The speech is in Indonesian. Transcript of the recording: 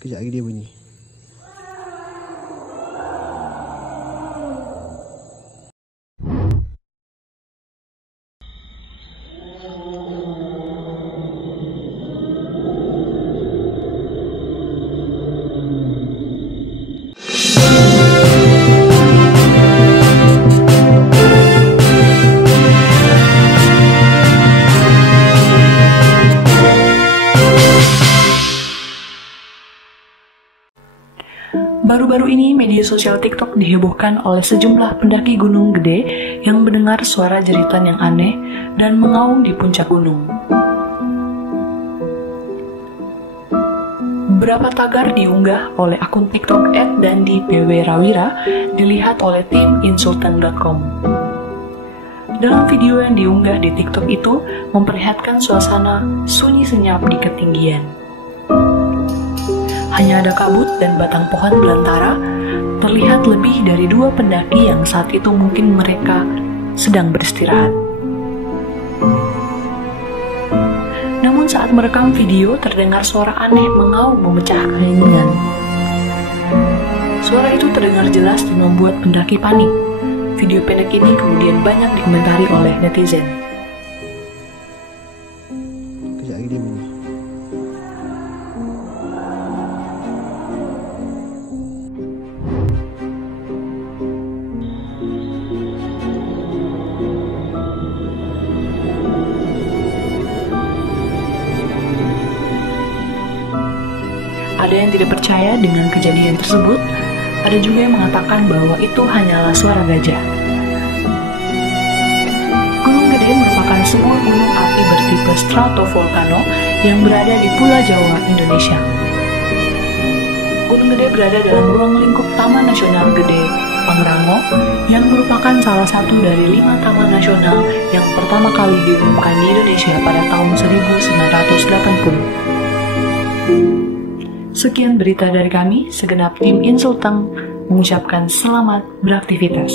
Kejap lagi dia bunyi. Baru-baru ini media sosial TikTok dihebohkan oleh sejumlah pendaki gunung gede yang mendengar suara jeritan yang aneh dan mengaum di puncak gunung. Beberapa tagar diunggah oleh akun TikTok @dandibwrawira dilihat oleh tim insultan.com. Dalam video yang diunggah di TikTok itu memperlihatkan suasana sunyi senyap di ketinggian. Hanya ada kabut dan batang pohon belantara, terlihat lebih dari 2 pendaki yang saat itu mungkin mereka sedang beristirahat. Namun saat merekam video terdengar suara aneh mengaum memecah keheningan. Suara itu terdengar jelas dan membuat pendaki panik. Video pendek ini kemudian banyak dikomentari oleh netizen. Kejap lagi dia bunyi. Ada yang tidak percaya dengan kejadian tersebut, ada juga yang mengatakan bahwa itu hanyalah suara gajah. Gunung Gede merupakan sebuah gunung api bertipe stratovolcano yang berada di Pulau Jawa, Indonesia. Gunung Gede berada dalam ruang lingkup Taman Nasional Gede Pangrango yang merupakan salah satu dari 5 taman nasional yang pertama kali diumumkan di Indonesia pada tahun 1980. Sekian berita dari kami, segenap tim Insultan mengucapkan selamat beraktivitas.